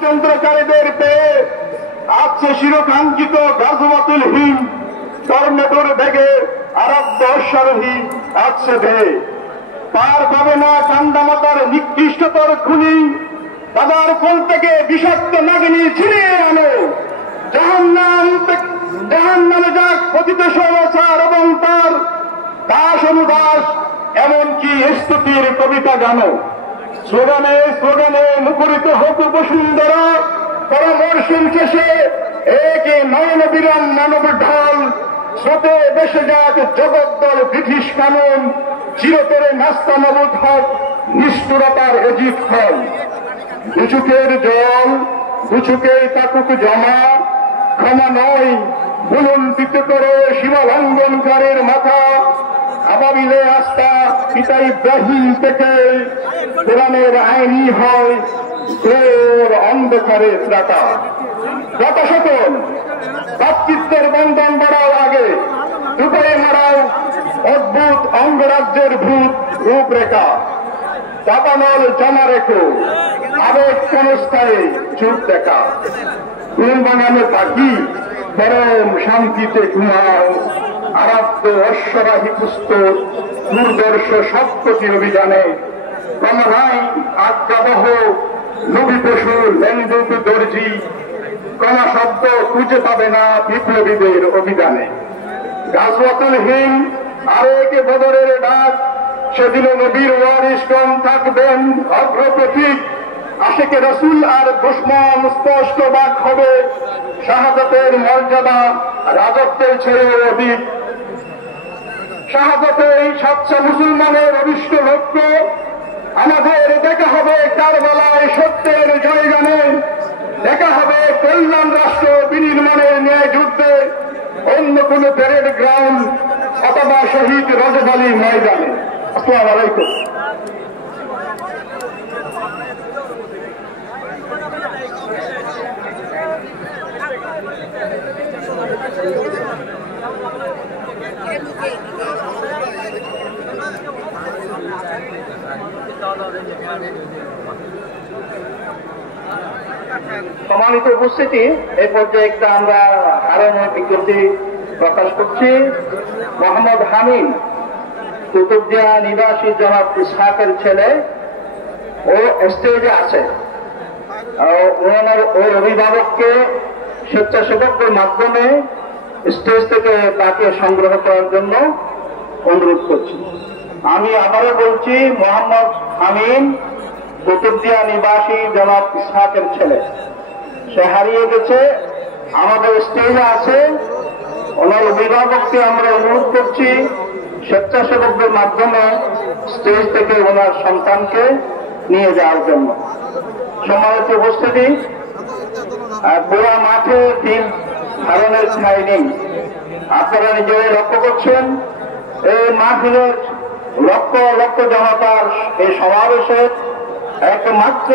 ষড়যন্ত্রকারীদের পেয়ে আসছে চিরকাঙ্ক্ষিত গাজওয়াতুল হিন্দ, টর্নেডোর বেগে আরব্য অশ্বারোহী আসছে ধেয়ে। পার পাবে না কান্দামাতার নিকৃষ্টতর খুনি, দাদার কোল থেকে বিষাক্ত নাগিনী ছিনিয়ে আনো। জাহান্নামে যাক পতিত স্বৈরাচার এবং তার দাস অনুদাস, এমনকি স্তুতির কবিতা গানো। স্লোগানে স্লোগানে মুখরিত হোক বসুন্ধরা, পরামর্শন শেষে এক নয়ন বিরাম মানব ঢাল। স্রোতে বেসে যাক জগদ্দল ব্রিটিশ কানুন, চিরতরে নাস্তা নবদ হক নিষ্ঠুরতার এজিদ ফল। দুচুকের জল দুচুকেই তাকুক জমা, ক্ষমা নয় বুলন্দিত করে সীমা লঙ্ঘনকারের মাথা। আবাবিলে আস্থা পিতা ইব্রাহিম থেকে কোরআনের আইনি হয় ঘোর অন্ধকারে ত্রাতা। কথা সকল ভাতৃত্বের বন্ধন বাড়াও আগে, দুটোয় মারাও অদ্ভুত অঙ্গরাজ্যের ভূত রূপরেখা। চাপানল জমা রেখো আবেগ ক্ষণস্থায়ী চুপ দেখা। ফুল বানানো পাখি পরম শান্তিতে ঘুমাও, আরাধ্য অশ্বরাহী পুস্তক দুর্দর্শ সপ্তটির অভিযানে। কমনাই আজ্ঞাবহ নবী পশু লেন্দুক দর্জি, কমা শব্দ খুঁজে পাবে না বিপ্লবীদের অভিযানে। গাজওয়াতুল হিন্দ আরেক বদরের ডাক, সেদিন নবীর ওয়ারিসগণ থাকবেন অগ্রপ্রতীক। আশিকে রাসূল আর দুশমন স্পষ্ট বাক হবে, শাহাদাতের মর্যাদা রাজত্বের ছেড়ে অধিক। শাহাদাতেই সাচ্চা মুসলমানের অভিষ্ট লক্ষ্য, আমাদের দেখা হবে কারবালায় সত্যের জয়গানে। দেখা হবে কল্যাণ রাষ্ট্র বিনির্মাণের ন্যায় যুদ্ধে, অন্য কোন প্যারেড গ্রাউন্ড অথবা শহীদ রজব আলী ময়দানে। আসসালামু আলাইকুম। সম্মানিত উপস্থিতি, এই পর্যায়ে একটা আমরা কারণে বিজ্ঞপ্তি প্রকাশ করছি। মোহাম্মদ হামিদ কুতুবদিয়া নিবাসী জনাব ইসহাকের ছেলে, ও স্টেজে আছে। ওর অভিভাবককে স্বেচ্ছাসেবকদের মাধ্যমে স্টেজ থেকে তাকে সংগ্রহ করার জন্য অনুরোধ করছি। আমি আবারও বলছি, মোহাম্মদ হামিদ কুতুবদিয়া নিবাসী জনাব ইসহাকের ছেলে, সে হারিয়ে গেছে, আমাদের স্টেজে আছে। ওনার অভিভাবককে আমরা অনুরোধ করছি স্বেচ্ছাসেবকদের মাধ্যমে স্টেজ থেকে ওনার সন্তানকে নিয়ে যাওয়ার জন্য। সম্মানিত উপস্থিতি, পুরা মাঠে তিন ধারণের ঠাঁই নেই। আপনারা নিজেরাই লক্ষ্য করছেন, এই মাহফিলের লক্ষ লক্ষ জনতার এই সমাবেশে একমাত্র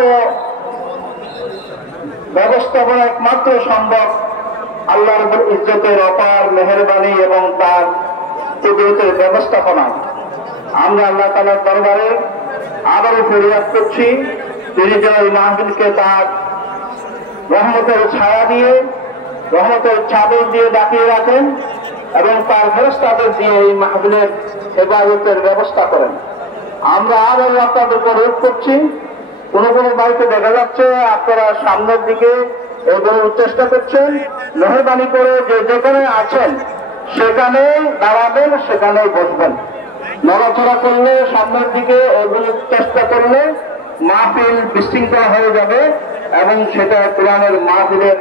ব্যবস্থাপনা একমাত্র সম্ভব আল্লাহর ইজ্জতের অপার মেহেরবানি এবং তার কুদরতের ব্যবস্থাপনা। আমরা আল্লাহ তাআলার দরবারে আবারও ফরিয়াদ করছি, তিনি যেন এই মাহফিলকে তার রহমতের ছায়া দিয়ে, রহমতের চাদর দিয়ে ডাকিয়ে রাখেন এবং তার ফেরেশতাদের দিয়ে এই মাহফিলের হেফাজতের ব্যবস্থা করেন। আমরা আবারও আপনাদের অনুরোধ করছি, কোন কোন বাড়িতে দেখা যাচ্ছে আপনারা সামনের দিকে এগোনোর চেষ্টা করছেন, মেহরবানি করে যে যেখানে আছেন সেখানে দাঁড়াবেন, সেখানেই বসবেন। নড়াচড়া করলে, সামনের দিকে এগোনোর চেষ্টা করলে মাহফিল বিশৃঙ্খলা হয়ে যাবে এবং সেটা কোরআনের মাহফিলের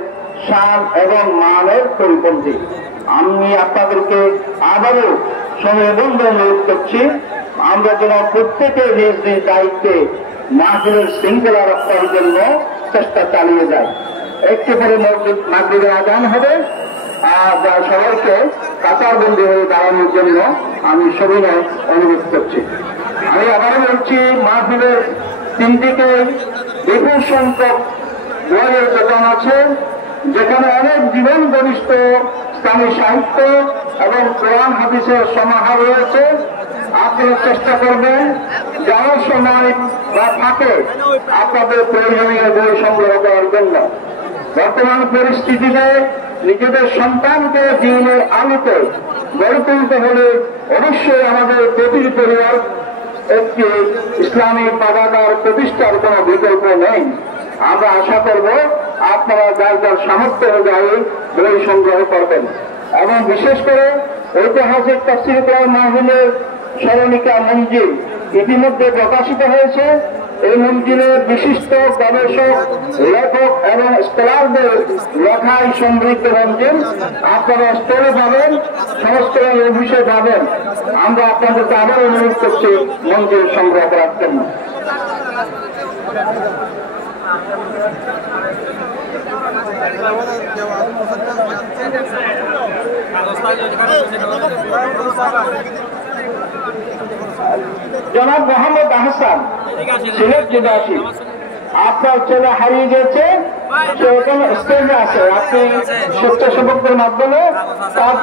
শান এবং মানের পরিপন্থী। আমি আপনাদেরকে আবারও সময়বন্ধ অনুরোধ করছি, আমরা যেন প্রত্যেকের নিজ নিজ দায়িত্বে মাহফিলের শৃঙ্খলা রক্ষার জন্য চেষ্টা চালিয়ে যায়। একটু পরে মাগরিবের আযান হবে, আর সবাইকে কাতারবন্দি হয়ে দাঁড়ানোর জন্য আমি সবিনয় অনুরোধ করছি। আমি আবারও বলছি, মাহফিলের তিনদিকে বিপুল সংখ্যক বইয়ের দোকান আছে, যেখানে অনেক জীবন ঘনিষ্ঠ ইসলামী সাহিত্য এবং কোরআন হাদিসের সমাহার রয়েছে। আপনারা চেষ্টা করবেন যাওয়ার সময় বা থাকে আপনাদের প্রয়োজনীয় বই সংগ্রহ করার জন্য। বর্তমান পরিস্থিতিতে নিজেদের সন্তানকে জীবনের আলোতে গড়ে তুলতে হলে অবশ্যই আমাদের প্রতিটি পরিবার একটি ইসলামী পাঠাগার প্রতিষ্ঠার কোন বিকল্প নেই। আমরা আশা করব আপনারা যার যার সামর্থ্য অনুযায়ী বই সংগ্রহ করবেন এবং বিশেষ করে ঐতিহাসিক তাফসীর কোরআন মাহফিলের স্মরণিকা মঞ্জিল ইতিমধ্যে প্রকাশিত হয়েছে। এই মঞ্জিলের বিশিষ্ট গবেষক, লেখক এবং স্কলারদের লেখায় সমৃদ্ধ মঞ্জিল আপনারা স্টোরে পাবেন, সংস্করণ অফিসে পাবেন। আমরা আপনাদেরকে আবার অনুরোধ করছি মঞ্জিল সংগ্রহ করার জন্য। জনাব মোহাম্মদ আহসান, সিলেট জেলাবাসী, আপনার ছেলে হারিয়ে গেছে, সে এখন স্টেজে আছে। আপনি স্বেচ্ছাসেবকদের মাধ্যমে তাকে